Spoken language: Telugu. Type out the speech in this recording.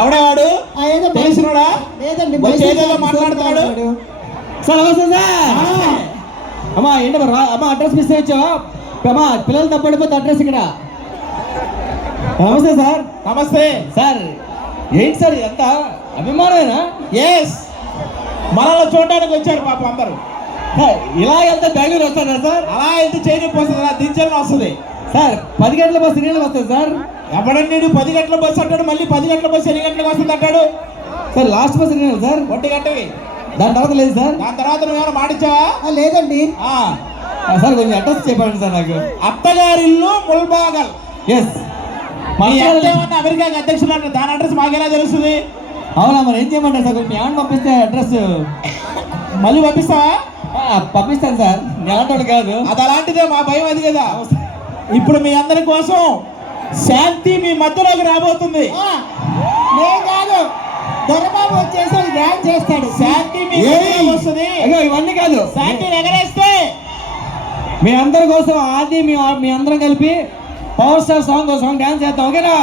ఎవడవాడు ఏదో తెలిసినోడా లేదండి ఏదో మాట్లాడుతున్నాడు. సార్ నమస్తే సార్. అమ్మా ఏంటి అమ్మా అడ్రస్ మిస్ అయ్యా అమ్మా పిల్లలు తప్పడిపోతే అడ్రస్ ఇక్కడ. నమస్తే సార్. నమస్తే సార్. ఏంటి సార్ ఎంత అభిమానమేనా? ఎస్, మనల్ని చూడడానికి వచ్చారు పాప అందరూ. ఇలా వెళ్తే బెంగళూరు వస్తారా సార్? అలా వెళ్తే చేయడానికి వస్తుంది, దించడం వస్తుంది సార్. 10 గంటల బస్సు నీళ్ళు వస్తుంది సార్. ఎవడండి 10 గంటల బస్సు అంటాడు, మళ్ళీ 10 గంటల బస్సు ఎన్ని గంటలకు వస్తుంది అంటాడు. సార్ లాస్ట్ బస్సు నీళ్ళు సార్ 1 గంటకి. దాని తర్వాత లేదు సార్. దాని తర్వాత నువ్వేమైనా మాటిచ్చావా? లేదండి సార్ కొంచెం అడ్రస్ చెప్పండి సార్ నాకు. అత్తగారిల్లు ముల్బాగల్. ఎస్. ఏమన్నా అమెరికాకి అధ్యక్షులు అంటే దాని అడ్రస్ మాకెలా తెలుస్తుంది? అవునా, మరి ఏం చేయమంటారు సార్? కొంచెం ఏమన్నా పంపిస్తే అడ్రస్ మళ్ళీ పంపిస్తావా? పంపిస్తాను సార్, ఎలాంటి కాదు. అది అలాంటిదే, మా భయం అది కదా. ఇప్పుడు మీ అందరి కోసం శాంతి మీ మధ్యలోకి రాబోతుంది. నేను కాదు, దొరబాబు వచ్చేసి డ్యాన్స్ చేస్తాడు. శాంతి మీ మధ్యలోకి వస్తుంది. ఇవన్నీ కాదు, శాంతిని ఎగరేస్తే మీ అందరి కోసం ఆది మీ అందరం కలిపి పవర్ స్టార్ సాంగ్ డాన్స్ చేద్దాం, ఓకేనా?